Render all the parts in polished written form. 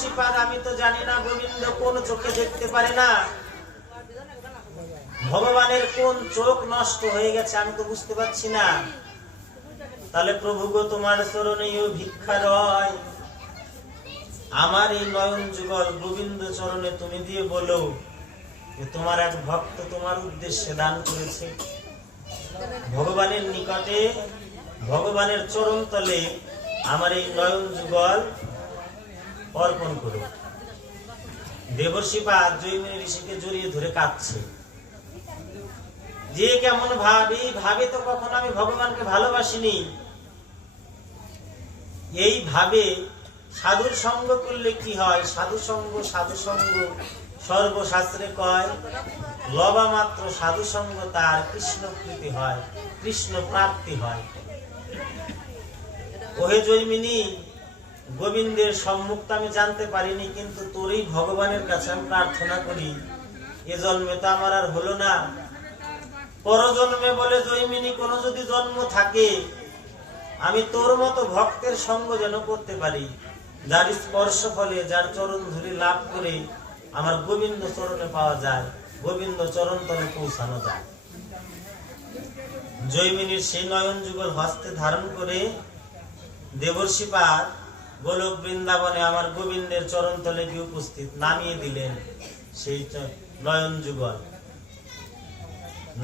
দেবর্ষিপাদ, আমি তো জানি না গোবিন্দ কোন চোখে দেখতে পারে না, ভগবানের কোন চোখ নষ্ট হয়ে গেছে আমি তো বুঝতে পারছি না। তাহলে প্রভু গো, তোমার চরণেও ভিক্ষা রয়, আমার এই নয়ন যুগল গোবিন্দ চরণে তুমি দিয়ে বলো যে তোমার এক ভক্ত তোমার উদ্দেশ্যে দান করেছে, ভগবানের নিকটে ভগবানের চরণ তলে আমার এই নয়ন যুগল অর্পণ করো। দেবর্ষিপাদ জৈমিনী ঋষিকে জড়িয়ে ধরে কাঁদছে, যে কেমন ভাবে তো কখনো আমি ভগবানকে ভালোবাসিনি, এই ভাবে সাধুর সঙ্গ করলে কি হয়? সাধু সঙ্গ সর্বশাস্ত্রে কয়, লবা মাত্র সাধু সঙ্গ তার কৃষ্ণ প্রীতি হয়, কৃষ্ণ প্রাপ্তি হয়। ওহে জৈমিনী, গোবিন্দের সম্মুখ আমি জানতে পারিনি, কিন্তু তোরই ভগবানের কাছে আমি প্রার্থনা করি, এ জন্মে তো আমার আর হলো না, পরজন্মে বলে জৈমিনী কোনো যদি জন্ম থাকে, আমি তোর মতো ভক্তের সঙ্গ যেন করতে পারি, যার স্পর্শ ফলে, যার চরণ ধরে লাভ করে আমার গোবিন্দ চরণে পাওয়া যায়, গোবিন্দ চরণ তলে পৌঁছানো যায়। জৈমিনীর সেই নয়ন যুগল হস্তে ধারণ করে দেবর্ষিপাদ গোলক বৃন্দাবনে আমার গোবিন্দের চরণ তলে গিয়ে উপস্থিত, নামিয়ে দিলেন সেই নয়ন যুগল।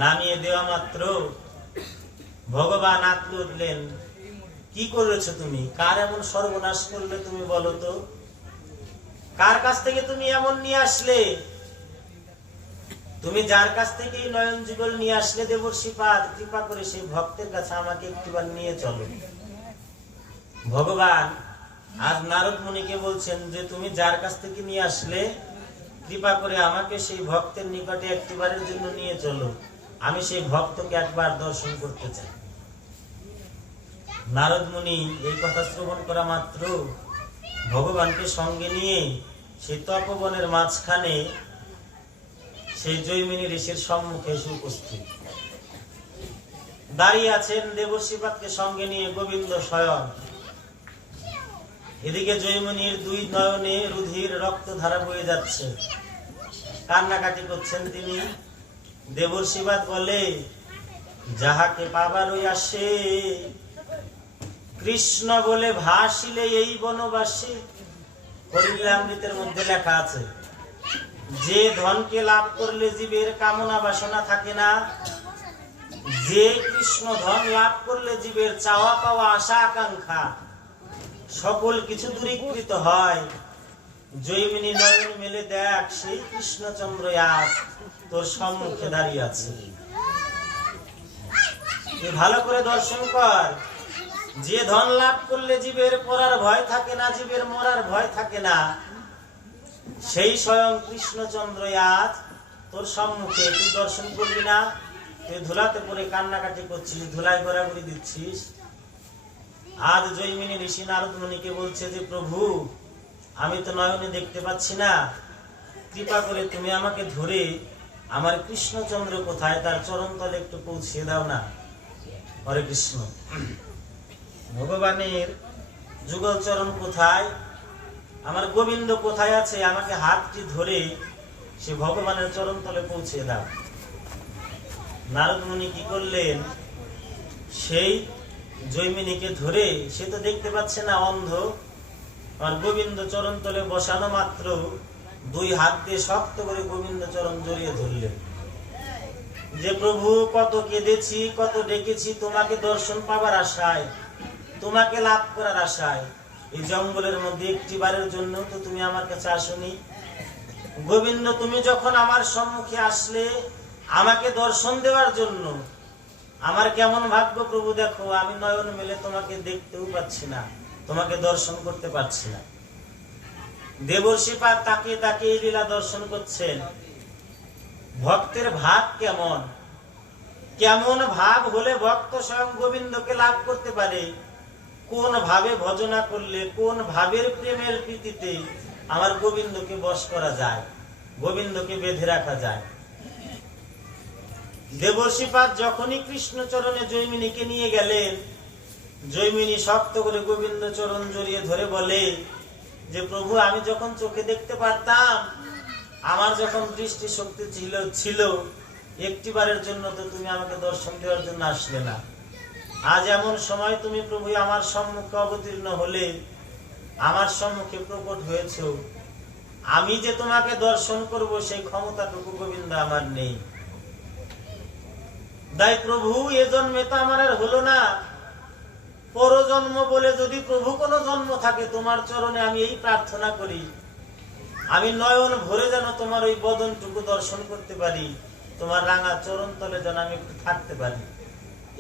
নামিয়ে দেওয়া মাত্র ভগবান আঁতলে উঠলেন, কি করেছো তুমি? কার এমন সর্বনাশ করলে তুমি বলো তো? কার কাছ থেকে তুমি এমন নিয়ে আসলে? তুমি যার কাছ থেকে নয়ন যুগল নিয়ে আসলে দেবর্ষিপাদ, কৃপা করে সেই ভক্তের কাছে আমাকে একটিবার নিয়ে চলো। ভগবান আজ নারদ মুনিকে বলছেন যে তুমি যার কাছ থেকে নিয়ে আসলে, কৃপা করে আমাকে সেই ভক্তের নিকটে একটিবারের জন্য নিয়ে চলো, আমি সেই ভক্তকে একবার দর্শন করতে চাই। নারদ মুনি এই কথা শ্রবণ করা মাত্র ভগবানকে সঙ্গে নিয়ে সেই তপবনের মাঝখানে সেই জৈমিনী ঋষির সম্মুখে এসে উপস্থিত দাঁড়িয়ে আছেন দেবর্ষিপাদকে সঙ্গে নিয়ে গোবিন্দ স্বয়ং। এদিকে জৈমিনীর দুই নয়নে রুধির রক্ত ধারা বয়ে যাচ্ছে, কান্নাকাটি করছেন তিনি। দেবর্ষিপাদ বলে, যাহাকে পাবার ওই আসে, কৃষ্ণ বলে ভাসিলে এই বনবাসে। হরিলীলামৃতের মধ্যে লেখা আছে, যে ধনকে লাভ করলে জীবের কামনা বাসনা থাকে না, যে কৃষ্ণ ধন লাভ করলে জীবের চাওয়া পাওয়া আশা আকাঙ্ক্ষা সকল কিছু দূরীকৃত হয়। জৈমিনী নয়ন মেলে দেখ, সেই কৃষ্ণচন্দ্র আজ তোর সম্মুখে দাঁড়িয়ে আছে, ভালো করে দর্শন কর। যে ধন লাভ করলে জীবের পড়ার ভয় থাকে না, জীবের মরার ভয় থাকে না, সেই স্বয়ং কৃষ্ণচন্দ্র আজ তোর সম্মুখে। তুই দর্শন করবি না? তুই ধুলাতে পরে কান্নাকাটি করছিস, ধুলায় গড়াগড়ি দিচ্ছিস। আজ জৈমিনী ঋষি নারদ মুনিকে বলছে যে প্রভু, আমি তো নয়নে দেখতে পাচ্ছি না, কৃপা করে তুমি আমাকে ধরে আমার কৃষ্ণচন্দ্র কোথায় তার চরণ তলে একটু পৌঁছিয়ে দাও না। হরে কৃষ্ণ। ভগবানের যুগল চরণ কোথায়, আমার গোবিন্দ কোথায় আছে, আমাকে হাতটি ধরে সে ভগবানের চরণ তলে পৌঁছে দাও। নারদ মুনি কি করলেন, সেই জৈমিনীকে ধরে, সে তো দেখতে পাচ্ছে না, অন্ধ, আর গোবিন্দ চরণ তলে বসানো মাত্র দুই হাত দিয়ে শক্ত করে গোবিন্দ চরণ জড়িয়ে ধরলেন, যে প্রভু কত কেঁদেছি, কত ডেকেছি তোমাকে দর্শন পাবার আশায়, তোমাকে লাভ করার আশায়। এই জঙ্গলের মধ্যে একটি বারের জন্য তো তুমি আমার কাছে আসনি। গোবিন্দ, তুমি যখন আমার সম্মুখে আসলে আমাকে দর্শন দেওয়ার জন্য, আমার কেমন ভাগ্য প্রভু, দেখো আমি নয়ন মেলে তোমাকে দেখতেও পাচ্ছি না, তোমাকে দর্শন করতে পারছি না। দেবর্ষিপাদ তাকে তাকে এই লীলা দর্শন করছেন। ভক্তের ভাব কেমন, কেমন ভাব হলে ভক্ত স্বয়ং গোবিন্দকে লাভ করতে পারে, কোন ভাবে ভজনা করলে, কোন ভাবের প্রেমের প্রীতিতে আমার গোবিন্দকে বশ করা যায়, গোবিন্দকে বেঁধে রাখা যায়। দেবর্ষিপাদ যখনই কৃষ্ণ চরণে জৈমিনীকে নিয়ে গেলেন, জৈমিনী শক্ত করে গোবিন্দ চরণ জড়িয়ে ধরে বলে, যে প্রভু আমি যখন চোখে দেখতে পারতাম, আমার যখন দৃষ্টি শক্তি ছিল একটিবারের জন্য তো তুমি আমাকে দর্শন দেওয়ার জন্য আসলে না। আজ এমন সময় তুমি প্রভু আমার সম্মুখে অবতীর্ণ হলে, আমার সম্মুখে প্রকট হয়েছ, আমি যে তোমাকে দর্শন করব সেই ক্ষমতাটুকু গোবিন্দ আমার নেই। তাই প্রভু এ জন্মে তো আমার আর হলো না, পরজন্ম বলে যদি প্রভু কোনো জন্ম থাকে তোমার চরণে আমি এই প্রার্থনা করি, আমি নয়ন ভরে যেন তোমার ওই বদনটুকু দর্শন করতে পারি, তোমার রাঙা চরণ তলে যেন আমি একটু থাকতে পারি।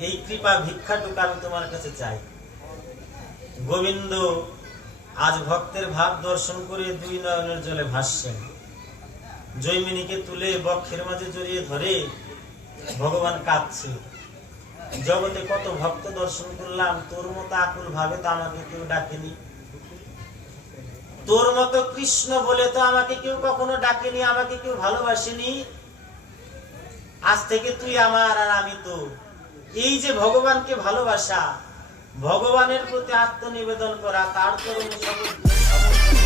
এই কৃপা ভিক্ষাটুকু আমি তোমার কাছে চাই। গোবিন্দ আজ ভক্তের ভাব দর্শন করে দুই নয়নের জলে ভাসছেন। জৈমিনীকে তুলে বক্ষের মাঝে জড়িয়ে ধরে ভগবান কাঁদছে। জগতে কত ভক্ত দর্শন করলাম, তোর মতো আকুল ভাবে তো আমাকে কেউ ডাকেনি, তোর মতো কৃষ্ণ বলে তো আমাকে কেউ কখনো ডাকেনি, আমাকে কেউ ভালোবাসেনি। আজ থেকে তুই আমার আর আমি তোর। এই যে ভগবানকে ভালোবাসা, ভগবানের প্রতি আত্মনিবেদন করা, তার চরণে সমর্পণ